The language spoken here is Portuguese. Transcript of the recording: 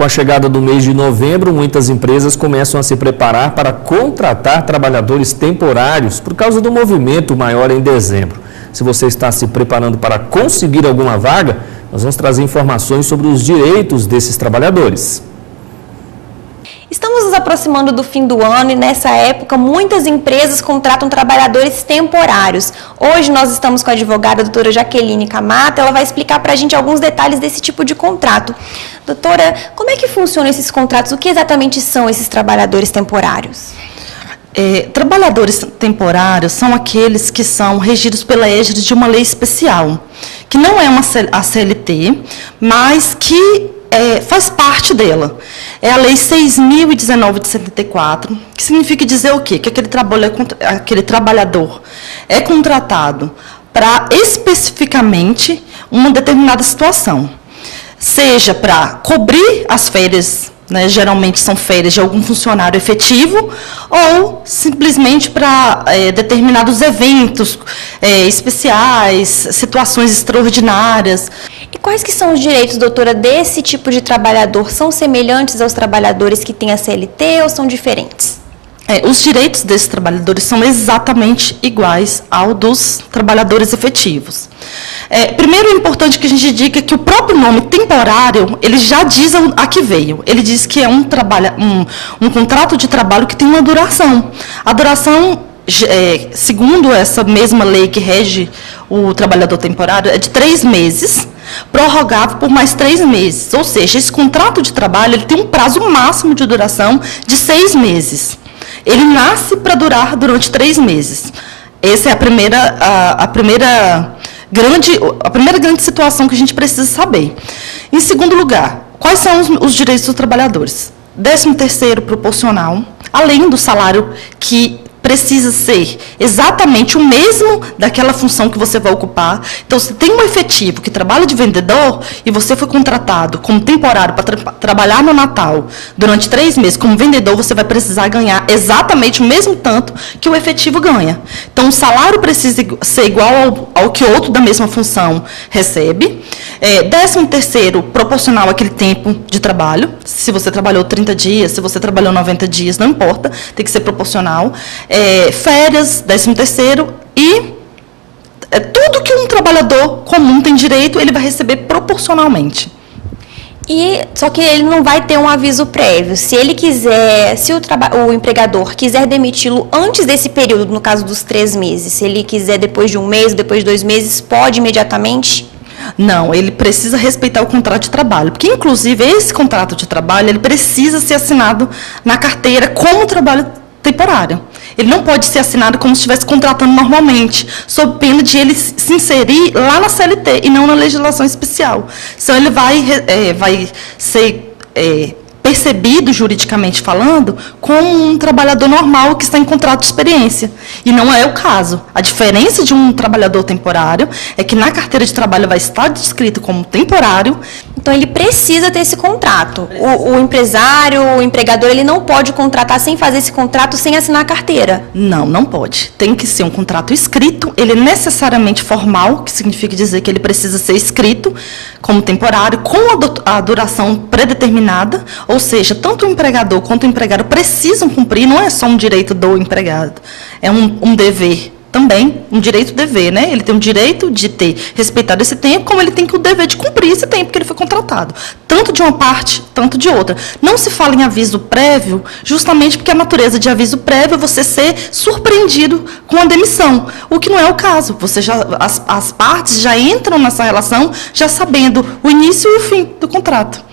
Com a chegada do mês de novembro, muitas empresas começam a se preparar para contratar trabalhadores temporários por causa do movimento maior em dezembro. Se você está se preparando para conseguir alguma vaga, nós vamos trazer informações sobre os direitos desses trabalhadores. Estamos nos aproximando do fim do ano e nessa época muitas empresas contratam trabalhadores temporários. Hoje nós estamos com a advogada doutora Jaqueline Camata, ela vai explicar para a gente alguns detalhes desse tipo de contrato. Doutora, como é que funcionam esses contratos? O que exatamente são esses trabalhadores temporários? Trabalhadores temporários são aqueles que são regidos pela égide de uma lei especial, que não é a CLT, mas que faz parte dela. É a Lei 6.019 de 74, que significa dizer o quê? Que aquele trabalhador é contratado para especificamente uma determinada situação, seja para cobrir as férias, né, geralmente são férias de algum funcionário efetivo, ou simplesmente para determinados eventos especiais, situações extraordinárias. E quais que são os direitos, doutora, desse tipo de trabalhador? São semelhantes aos trabalhadores que têm a CLT ou são diferentes? Os direitos desses trabalhadores são exatamente iguais ao dos trabalhadores efetivos. Primeiro, é importante que a gente diga que o próprio nome temporário, ele já diz a que veio. Ele diz que é um contrato de trabalho que tem uma duração. A duração, segundo essa mesma lei que rege o trabalhador temporário, é de 3 meses, prorrogável por mais 3 meses. Ou seja, esse contrato de trabalho ele tem um prazo máximo de duração de 6 meses. Ele nasce para durar durante 3 meses. Essa é a primeira grande situação que a gente precisa saber. Em segundo lugar, quais são os direitos dos trabalhadores? 13º proporcional, além do salário que precisa ser exatamente o mesmo daquela função que você vai ocupar. Então, se tem um efetivo que trabalha de vendedor e você foi contratado como temporário para trabalhar no Natal durante 3 meses como vendedor, você vai precisar ganhar exatamente o mesmo tanto que o efetivo ganha. Então, o salário precisa ser igual ao que outro da mesma função recebe. 13º proporcional àquele tempo de trabalho. Se você trabalhou 30 dias, se você trabalhou 90 dias, não importa, tem que ser proporcional. Férias, 13º e tudo que um trabalhador comum tem direito, ele vai receber proporcionalmente. Só que ele não vai ter um aviso prévio. Se ele quiser, se o empregador quiser demiti-lo antes desse período, no caso dos 3 meses, se ele quiser depois de 1 mês, depois de 2 meses, pode imediatamente? Não, ele precisa respeitar o contrato de trabalho, porque, inclusive, esse contrato de trabalho, ele precisa ser assinado na carteira como trabalho temporário. Ele não pode ser assinado como se estivesse contratando normalmente, sob pena de ele se inserir lá na CLT e não na legislação especial. Então, ele vai ser percebido, juridicamente falando, como um trabalhador normal que está em contrato de experiência. E não é o caso. A diferença de um trabalhador temporário é que na carteira de trabalho vai estar descrito como temporário. Então, ele precisa ter esse contrato. O empresário, o empregador, ele não pode contratar sem fazer esse contrato, sem assinar a carteira? Não, não pode. Tem que ser um contrato escrito, ele é necessariamente formal, que significa dizer que ele precisa ser escrito como temporário, com a duração predeterminada, ou seja, tanto o empregador quanto o empregado precisam cumprir, não é só um direito do empregado, é um dever. Também, um direito-dever, né? Ele tem o direito de ter respeitado esse tempo, como ele tem o dever de cumprir esse tempo que ele foi contratado. Tanto de uma parte, tanto de outra. Não se fala em aviso prévio, justamente porque a natureza de aviso prévio é você ser surpreendido com a demissão, o que não é o caso. As partes já entram nessa relação já sabendo o início e o fim do contrato.